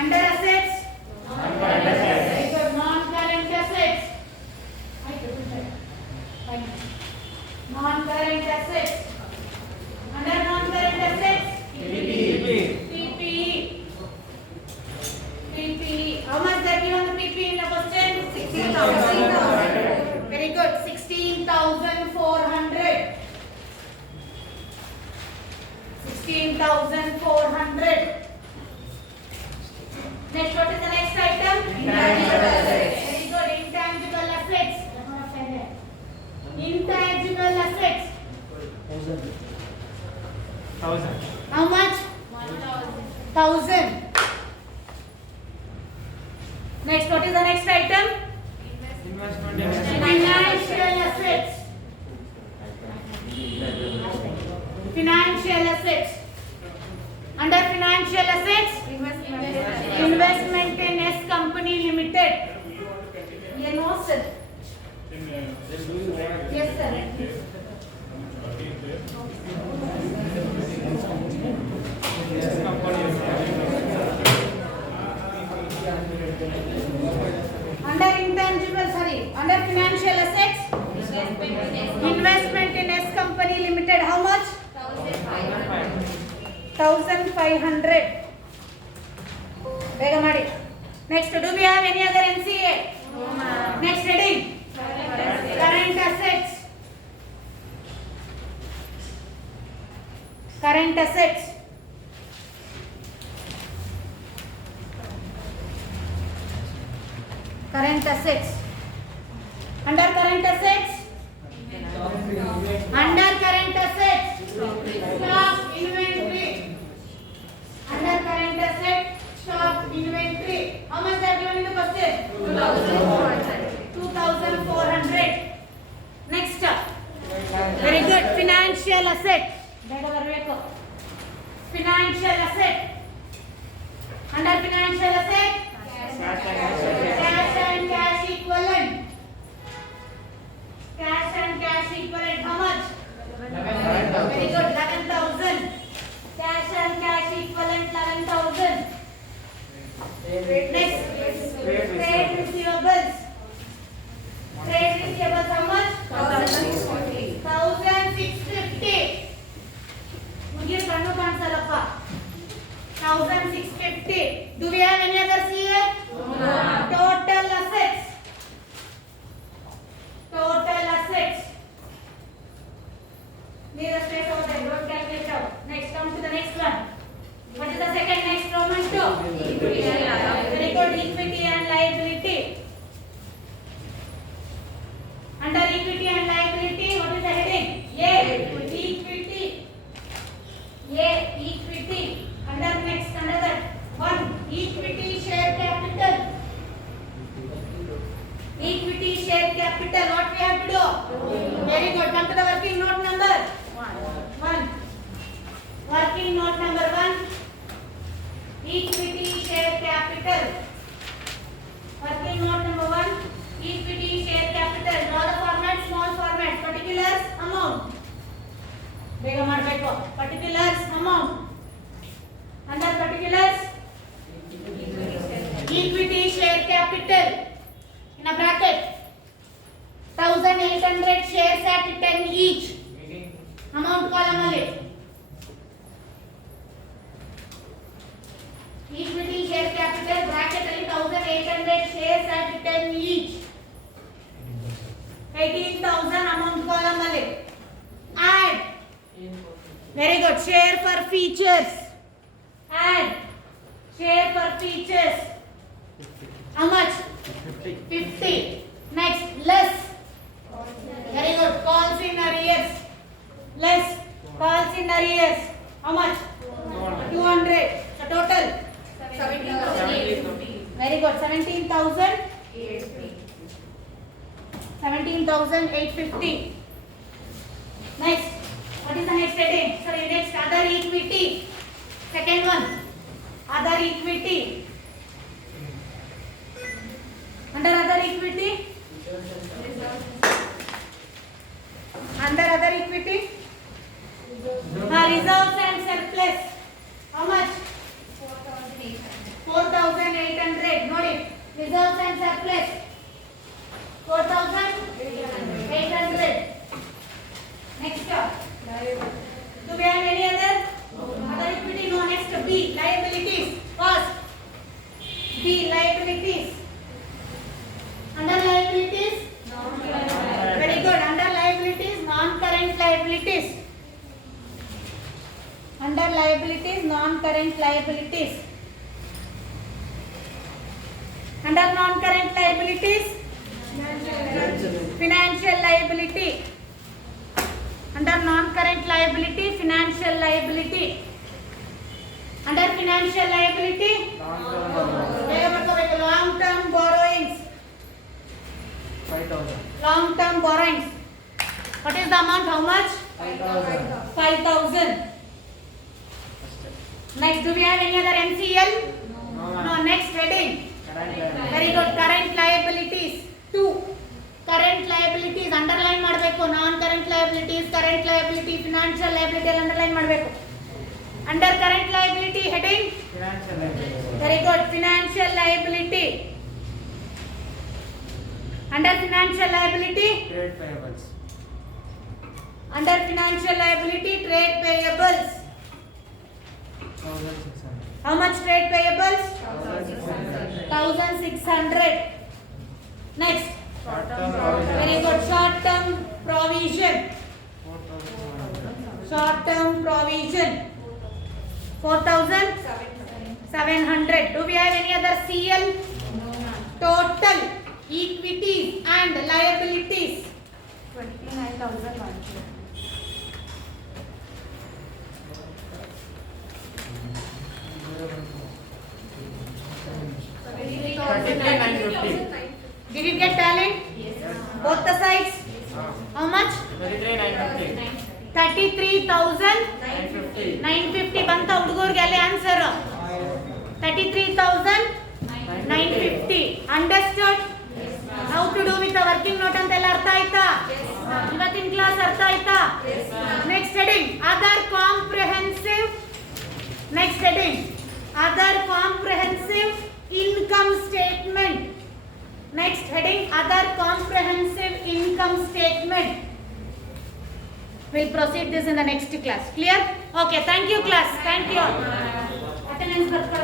Under assets non-current assets. Non-current assets. Under non-current assets PPE. How much that given the PPE in the question? 16,000. Very good. 16,400. 16,400. Next, what is the next item? Intangible assets. Very good. Intangible assets. Intangible assets. 1,000. How much? 1,000. Next, what is the next item? Investment Financial assets. Financial assets. Under financial assets, investment in S Company Limited. No sir. Yes sir. Under intangible, under financial assets, investment in S Company Limited. How much? 1,500. ಬೇಗ ಮಾಡಿ. Next, do we have any other NCA? Next heading. Current assets. Current assets. Current assets. Under current assets. Under current assets. Stock inventory. Under current assets. Stock inventory. How much that given in the question? 2,400. Next. Very good. Financial asset. ಬೇಗ ಬರಬೇಕು. Financial asset. Under financial asset. Cash and cash equivalent. Cash and cash equivalent. How much? 11,000. Very good. 11,000. Cash and cash equivalent 11,000. Next. Trade receivables. Trade receivables how much? 1,650. ಮುಗಿಯ ಕಣ್ಣು ಕಾಣಿಸಲ್ಲಪ್ಪ. 1,650. Do we have any other CA? Total assets. Total assets. Need a space over there. Don't calculate out. Next, come to the next one. What is the second next Roman 2? Very good. Equity and liability. Under equity and liability, what is the heading? A. Equity. A. Equity. Under next, under that one, equity share capital. Equity share capital. What we have to do? Very good. Come to the working note number 1. Working note number 1. Equity share capital. Working note number 1. Equity share capital. Draw the format, small format. Particulars, amount. ಬೇಗ ಮಾಡಬೇಕು. Particulars, amount. Under particulars, equity share capital. In a bracket, 1,800 shares at 10 each. Amount column ಅಲ್ಲಿ equity share capital bracket ಅಲ್ಲಿ 1800 shares at 10 each 18000 amount column ಅಲ್ಲಿ add very good share for features add share for features how much 50 next less very good calls in arrears less calls in arrears how much 200 so total 17,850. very good 17,850 next what is the next heading sorry next other equity second one other equity under other equity under other equity reserves and surplus how much 4,800 ನೋಡಿ reserves and surplus 4,800 next do we have any other equity no next B liabilities first B liabilities under liabilities very good under liabilities non current liabilities under liabilities non current liabilities under non current liabilities financial liability under non current liability financial liability under financial liability long term borrowings 5,000. long term borrowings what is the amount how much 5,000 next do we have any other MCL no next heading very good current liabilities 2 current liabilities underline ಮಾಡಬೇಕು non current liabilities current liability financial liability ಎಲ್ಲ underline ಮಾಡಬೇಕು under current liability heading Financial liability. very good financial liability under financial liability Trade payables. under financial liability trade payables 1,600. how much trade payables 1,600. 1,600 next Short-term provision. very good short term provision 4,200. short term provision 4,700 do we have any other CL total equities and liabilities 29,100. did you get talent both the sides how much 33,950. 33,950 ಬಂತ ಹುಡುಗರಿಗೆ ಅಲ್ಲಿ answer 33,950 understood how to do with working note ಅಂತೆಲ್ಲ ಅರ್ಥ ಆಯ್ತಾ ಇವತ್ತಿನ class ಅರ್ಥ ಆಯ್ತಾ next heading other comprehensive next heading other comprehensive income statement next heading other comprehensive income statement we'll proceed this in the next class clear okay thank you class thank you attendance